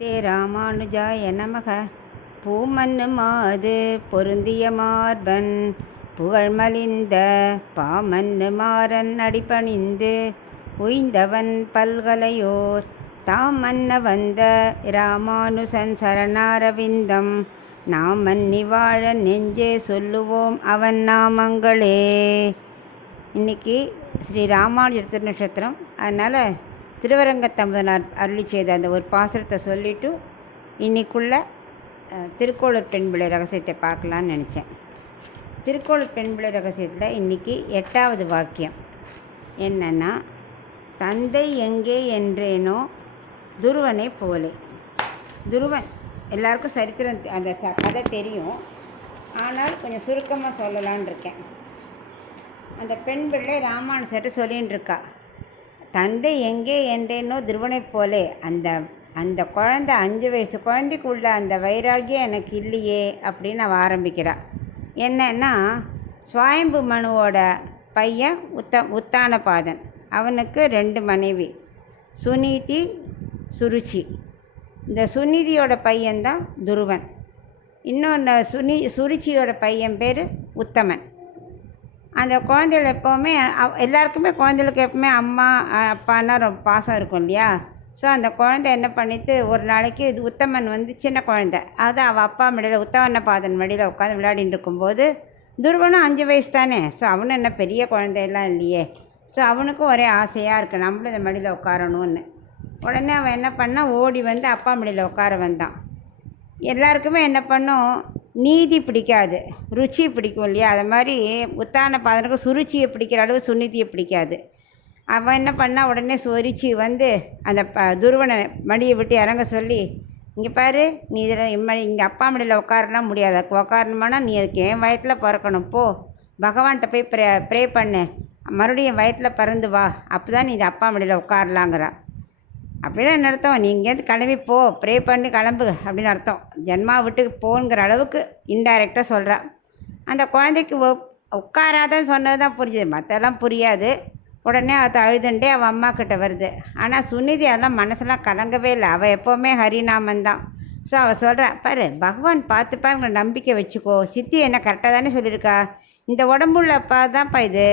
தே ராமானுஜாய நமக. பூமன்னு மாது பொருந்திய மார்பன் புகழ்மலிந்த பாமன்னு மாறன் அடிபணிந்து உய்ந்தவன் பல்கலையோர் தாம் மன்ன வந்த இராமானுசன் சரணாரவிந்தம் நாம் மன்னி வாழ நெஞ்சே சொல்லுவோம் அவன் நாமங்களே. இன்றைக்கி ஸ்ரீ ராமானுஜர் திருநட்சத்திரம், அதனால் திருவரங்கத்தமுதனார் அருளி செய்த அந்த ஒரு பாசுரத்தை சொல்லிவிட்டு இன்றைக்குள்ள திருக்கோளூர் பெண்பிள்ளை ரகசியத்தை பார்க்கலான்னு நினச்சேன். திருக்கோளூர் பெண்பிள்ளை ரகசியத்தில் இன்றைக்கி 8வது வாக்கியம் என்னென்னா, தந்தை எங்கே என்றேனோ துருவனை போலே. துருவன் எல்லாருக்கும் சரித்திரம் அந்த கதை தெரியும், ஆனால் கொஞ்சம் சுருக்கமாக சொல்லலான் இருக்கேன். அந்த பெண் பிள்ளை ராமானுஜர்கிட்ட சொல்லின்னு இருக்கா, தந்தை எங்கே என்றேனோ துருவனை போலே. அந்த குழந்தை 5 வயசு குழந்தைக்குள்ள அந்த வைராகியம் எனக்கு இல்லையே அப்படின்னு அவள் ஆரம்பிக்கிறாள். என்னன்னா, சுவாயம்பு மனுவோட பையன் உத்தானபாதன், அவனுக்கு 2 மனைவி, சுனீதி சுருச்சி. இந்த சுனீதியோட பையன்தான் துருவன். இன்னொன்று சுருச்சியோட பையன் பேர் உத்தமன். அந்த குழந்தைகள் எப்போவுமே எல்லாருக்குமே குழந்தைகளுக்கு எப்போவுமே அம்மா அப்பான்னா ரொம்ப பாசம் இருக்கும் இல்லையா. ஸோ அந்த குழந்தை என்ன பண்ணிட்டு ஒரு நாளைக்கு உத்தமன் சின்ன குழந்தை, அது அவள் அப்பா மடியில் உத்தவனபாதன் மடியில் உட்காந்து விளையாடிட்டு இருக்கும்போது, துருவனும் 5 வயசு தானே. ஸோ அவனும் என்ன பெரிய குழந்தையெல்லாம் இல்லையே. ஸோ அவனுக்கும் ஒரே ஆசையாக இருக்குது, நம்மளும் இந்த மடியில் உட்காரணும்னு. உடனே அவன் என்ன பண்ணால் ஓடி அப்பா மடியில் உட்கார வந்தான். எல்லாருக்குமே என்ன பண்ணும், நீதி பிடிக்காது, ருச்சி பிடிக்கும் இல்லையா. அது மாதிரி உத்தானபாதனுக்கு சுருச்சியை பிடிக்கிற அளவு சுனிதியை பிடிக்காது. அவன் என்ன பண்ணால் உடனே சுருச்சி அந்த துருவனை மடியை விட்டு இறங்க சொல்லி, இங்கே பாரு, நீ இதில் இங்கே அப்பா மடியில் உட்காரலாம் முடியாது, உட்காரணுமானா நீ அதுக்கு என் வயத்தில் பிறக்கணும், போ பகவான்கிட்ட போய் ப்ரே பண்ணு, மறுபடியும் வயத்தில் பிறந்து வா, அப்போ தான் நீ இது அப்பா மடியில் உட்காரலாங்கிறான். அப்படின்னா என்ன அர்த்தம், நீ இங்கேருந்து கிளம்பி போ, ப்ரே பண்ணி கிளம்பு அப்படின்னு அர்த்தம். ஜென்மா விட்டுக்கு போங்கிற அளவுக்கு இன்டைரக்டாக சொல்கிறா. அந்த குழந்தைக்கு உட்காராதன்னு சொன்னது தான் புரிஞ்சுது, மற்றெல்லாம் புரியாது. உடனே அதை அழுதுண்டே அவள் அம்மா கிட்ட வருது. ஆனால் சுனிதி அதெல்லாம் மனசெல்லாம் கலங்கவே இல்லை, அவள் எப்போவுமே ஹரிநாமந்தான். ஸோ அவள் சொல்கிறா, பாரு பகவான் பார்த்துப்பாருங்கிற நம்பிக்கை வச்சுக்கோ, சித்தி என்ன கரெக்டாக தானே சொல்லியிருக்கா, இந்த உடம்புள்ளப்பா தான்ப்பா இது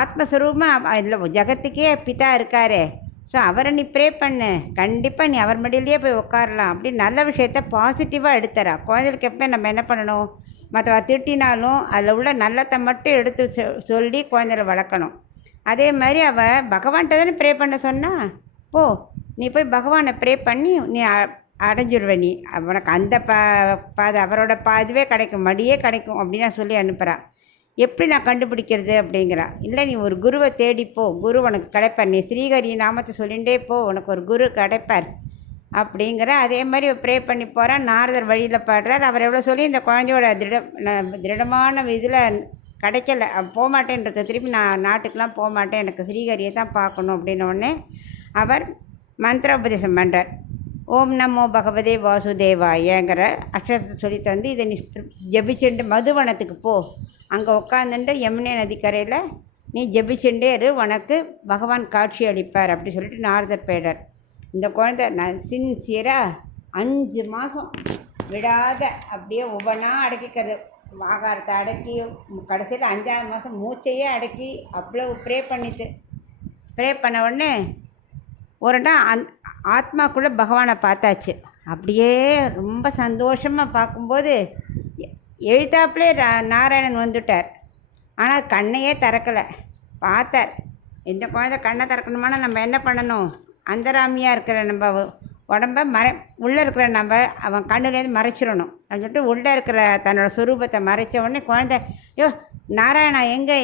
ஆத்மஸ்வரூபமாக இல்லை, ஜகத்துக்கே பிதா இருக்காரே. ஸோ அவரை நீ ப்ரே பண்ணு, கண்டிப்பாக நீ அவர் மடியிலேயே போய் உட்காரலாம் அப்படின்னு நல்ல விஷயத்த பாசிட்டிவாக எடுத்துறா. குழந்தைகளுக்கு எப்போ நம்ம என்ன பண்ணணும், மற்ற திட்டினாலும் அதில் உள்ள நல்லத்தை மட்டும் எடுத்து சொல்லி குழந்தைகளை வளர்க்கணும். அதே மாதிரி அவள் பகவான்கிட்ட தானே ப்ரே பண்ண சொன்னா, போ நீ போய் பகவானை ப்ரே பண்ணி நீ அடைஞ்சிடுவ, நீ உனக்கு அந்த பாதை அவரோட இதுவே கிடைக்கும், மடியே கிடைக்கும் அப்படின்னு சொல்லி அனுப்புகிறான். எப்படி நான் கண்டுபிடிக்கிறது அப்படிங்கிறா. இல்லை, நீ ஒரு குருவை தேடிப்போ, குரு உனக்கு கிடைப்பார், நீ ஸ்ரீஹரி நாமத்தை சொல்லிகிட்டே போ, உனக்கு ஒரு குரு கிடைப்பார் அப்படிங்கிற. அதே மாதிரி ப்ரே பண்ணி போகிறான். நாரதர் வழியில் பாடுறார். அவர் எவ்வளோ சொல்லி இந்த குழந்தையோட திருடமான இதில் கிடைக்கல, போக மாட்டேன்றது, திருப்பி நான் நாட்டுக்கெலாம் போக மாட்டேன், எனக்கு ஸ்ரீஹரியை தான் பார்க்கணும் அப்படின்னோடனே அவர் மந்திரோபதேசம் பண்ணுறார். ஓம் நமோ பகவதே வாசுதேவாயங்கிற அக்ஷரத்தை சொல்லி தந்து, இதை நீ ஜபிச்சுண்டு மதுவனத்துக்கு போ, அங்கே உட்காந்துட்டு யமுனை நதிக்கரையில் நீ ஜபிச்சுண்டே இரு, உனக்கு பகவான் காட்சி அளிப்பார் அப்படி சொல்லிட்டு நாரதர் போயிடார். இந்த குழந்தை சின்சியராக 5 மாதம் விடாத அப்படியே ஒவ்வொன்றா அடக்கிக்கிறது, ஆகாரத்தை அடக்கி கடைசியில் 5ஆவது மாதம் மூச்சையே அடக்கி அவ்வளோ ப்ரே பண்ணிட்டு, ப்ரே பண்ண உடனே ஒரு நாள் ஆத்மாக்குள்ளே பகவானை பார்த்தாச்சு. அப்படியே ரொம்ப சந்தோஷமாக பார்க்கும்போது எழுத்தாப்புலே நாராயணன் வந்துட்டார். ஆனால் கண்ணையே திறக்கலை, பார்த்தார். இந்த குழந்தை கண்ணை திறக்கணுமானா நம்ம என்ன பண்ணணும், அந்தராமியாக இருக்கிற நம்ம உடம்பை உள்ளே இருக்கிற நம்ம அவன் கண்ணுலேருந்து மறைச்சிடணும் அப்படின்னு சொல்லிட்டு உள்ளே இருக்கிற தன்னோட சுரூபத்தை மறைச்ச உடனே குழந்தை, ஐயோ நாராயணா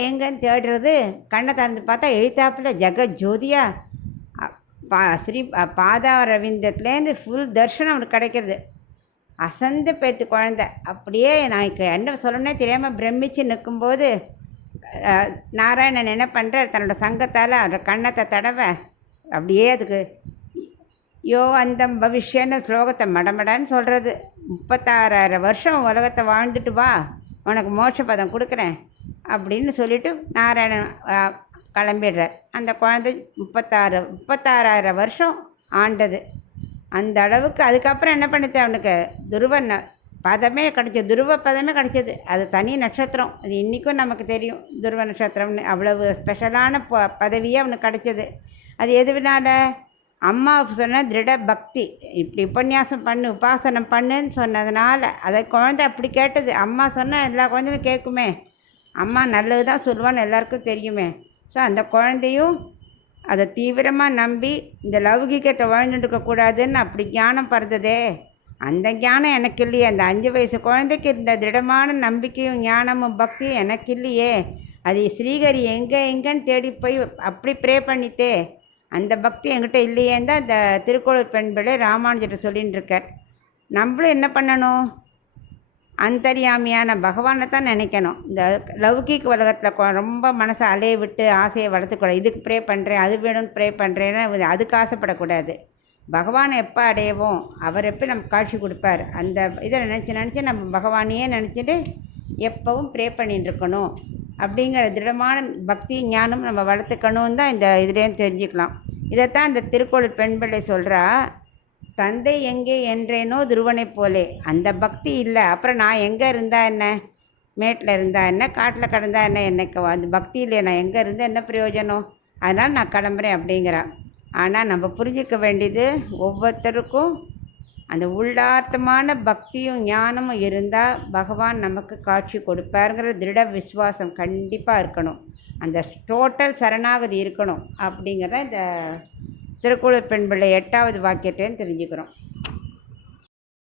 எங்கேன்னு தேடுறது. கண்ணை திறந்து பார்த்தா எழுத்தாப்புல ஜெகஜோதியாக ஸ்ரீ பாதாரவிந்தத்துலேருந்து ஃபுல் தர்ஷனம் அவனுக்கு கிடைக்கிறது. அசந்து போய்த்து குழந்தை. அப்படியே நான் என்ன சொல்லணுன்னே தெரியாமல் பிரமிச்சு நிற்கும்போது நாராயணன் என்ன பண்ணுறார், தன்னோட சங்கத்தால் அந்த கண்ணத்தை தடவை அப்படியே அதுக்கு யோ அந்த பவிஷ்யன்னு ஸ்லோகத்தை மடமடான்னு சொல்கிறது. 36,000 வருஷம் உலகத்தை வாழ்ந்துட்டு வா, உனக்கு மோட்சபதம் கொடுக்குறேன் அப்படின்னு சொல்லிவிட்டு நாராயணன் கிளம்பிடுறார். அந்த குழந்தை 36,000 வருஷம் ஆண்டது. அந்த அளவுக்கு அதுக்கப்புறம் என்ன பண்ணுது அவனுக்கு பதமே கிடச்சது, துருவ பதமே கிடச்சிது. அது தனி நட்சத்திரம், அது இன்றைக்கும் நமக்கு தெரியும் துருவ நட்சத்திரம்னு. அவ்வளவு ஸ்பெஷலான பதவியே அவனுக்கு கிடச்சிது. அது எதுனால? அம்மா சொன்ன திருட பக்தி, இப்படி உபன்யாசம் பண்ணு உபாசனம் பண்ணுன்னு சொன்னதுனால. அதை குழந்தை அப்படி கேட்டது. அம்மா சொன்னால் எல்லா குழந்தையும் கேட்குமே, அம்மா நல்லது தான் சொல்லுவான்னு எல்லாருக்கும் தெரியுமே. ஸோ அந்த குழந்தையும் அதை தீவிரமாக நம்பி இந்த லௌகிக்கத்தை வாழ்ந்துட்டு இருக்கக்கூடாதுன்னு அப்படி ஞானம் பறந்ததே. அந்த ஞானம் எனக்கு இல்லையே. அந்த 5 வயசு குழந்தைக்கு இந்த திடமான நம்பிக்கையும் ஞானமும் பக்தியும் எனக்கு இல்லையே. அது ஸ்ரீஹரி எங்கேன்னு தேடி போய் அப்படி ப்ரே பண்ணித்தே. அந்த பக்தி என்கிட்ட இல்லையேன்னு தான் இந்த திருக்கோளூர் பெண் பிள்ளை ராமானுஜர்கிட்ட சொல்லின்னு இருக்கார். நம்மளும் என்ன பண்ணணும்? அந்தர்யாமியான பகவானை தான் நினைக்கணும். இந்த லௌகிக உலகத்தில் ரொம்ப மனசை அலைய விட்டு ஆசையை வளர்த்துக்கூடாது. இதுக்கு ப்ரே பண்ணுறேன், அது வேணும்னு ப்ரே பண்ணுறேன்னு அதுக்கு ஆசைப்படக்கூடாது. பகவானை எப்போ அடையவும் அவர் எப்போ நமக்கு காட்சி கொடுப்பார், அந்த இதை நினச்சி நம்ம பகவானையே நினச்சிட்டு எப்போவும் ப்ரே பண்ணிட்டு இருக்கணும். அப்படிங்கிற திடமான பக்தி ஞானம் நம்ம வளர்த்துக்கணும்னு தான் இந்த இதுலேயும் தெரிஞ்சுக்கலாம். இதைத்தான் இந்த திருக்கோளூர் பெண் பிள்ளை சொல்கிறா. தந்தை எங்கே என்றேனோ துருவனை போலே. அந்த பக்தி இல்லை, அப்புறம் நான் எங்கே இருந்தால் என்ன, மேட்டில் இருந்தால் என்ன, காட்டில் கிடந்தா என்ன, எனக்கு அந்த பக்தி இல்லை, நான் எங்கே இருந்தால் என்ன பிரயோஜனம், அதனால் நான் கிளம்புறேன் அப்படிங்கிறான். ஆனால் நம்ம புரிஞ்சிக்க வேண்டியது, ஒவ்வொருத்தருக்கும் அந்த உள்ளார்த்தமான பக்தியும் ஞானமும் இருந்தால் பகவான் நமக்கு காட்சி கொடுப்பாருங்கிற திருட விஸ்வாசம் கண்டிப்பாக இருக்கணும். அந்த டோட்டல் சரணாகதி இருக்கணும். அப்படிங்கிறத இந்த திருக்கோளூர் பெண் பிள்ளை 8வது வாக்கியத்தையும் தெரிஞ்சுக்கிறோம்.